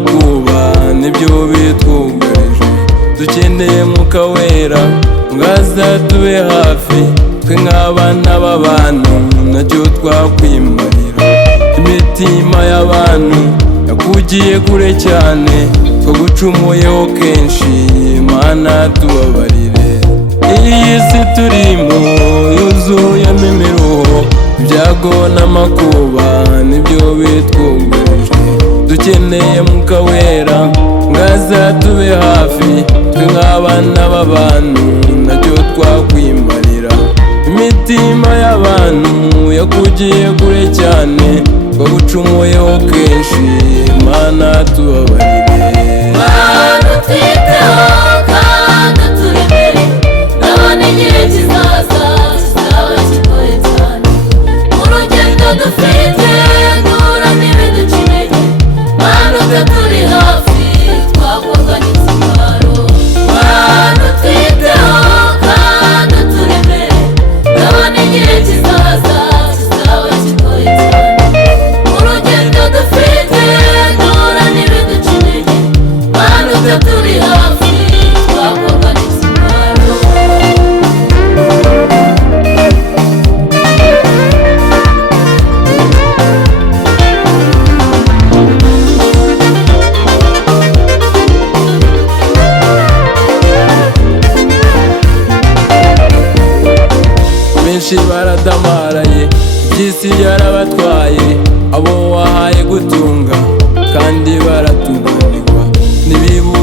n'amakuba nibyo bitwugarije. Dukeneye Mwuka Wera ngaza tube hafi, twe nk'abana b'abantu nacyo twakwimarira. Imitima y'abantu yakugiye kure cyane, twagucumuyeho kenshi, Mana tubabarire. Iyi si turimo yuzuyemo imiruho, ibyago n'amakuba nibyo bitwugarije. Dukeneye Mwuka Wera ngaza tube hafi, twe nk'abana b'abantu nacyo twakwimarira. Imitima y'abantu yakugiye kure cyane, twagucumuyeho kenshi, Mana tubabarire. Mana utwiteho kandi uturemere, ndabona igihe kizaza kizaba kigoye cyane. Urugendo dufite duhura n'ibiduca intege, Mana utaturi hafi twakorwa n'ikimwaro. Mana utwiteho kandi uturemere, ndabona igihe kizaza kizaba kigoye cyane. Urugendo dufite duhura n'ibiduca intege, Mana utaturi hafi twakorwa n'ikimwaro. Benshi baradamaraye, iby'isi byarabatwaye, abo wahaye gutunga kandi baratunganirwa. Nibibu